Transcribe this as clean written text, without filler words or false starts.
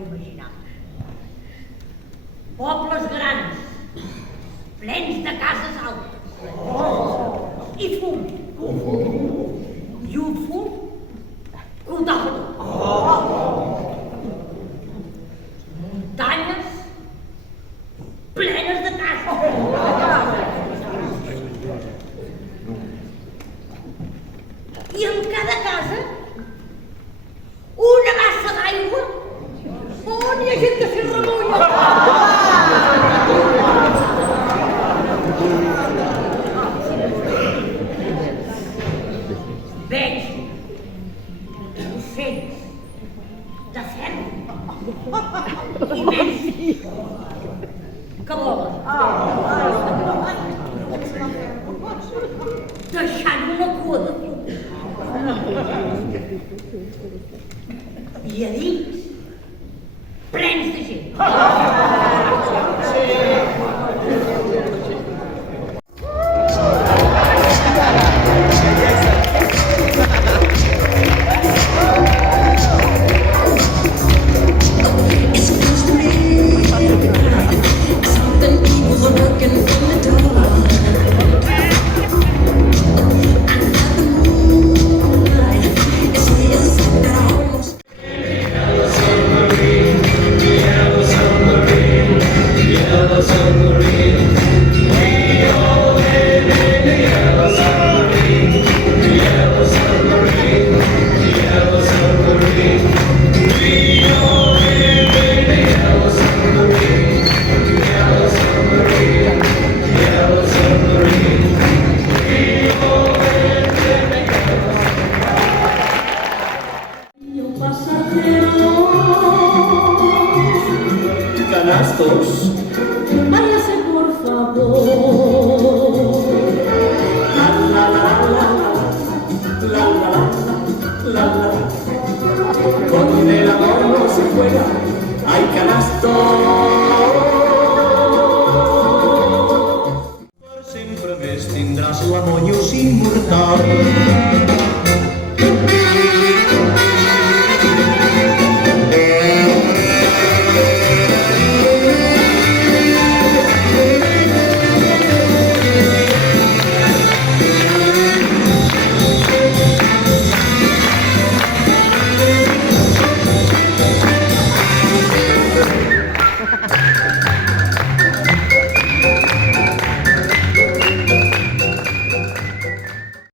imaginar. Pobles grans, plens de cases altes. I fum. I un fum cotable. Muntanyes plenes de cases. I en cada casa una bassa d'aigua on hi ha gent que s'hi remulla. Veig ocells de ferro immensos que volen, deixant una cua de fum. I a dins, plens de gent. Canastos, váyase por favor. La la la la la la la la la. Con el amor no se juega, hay canastos.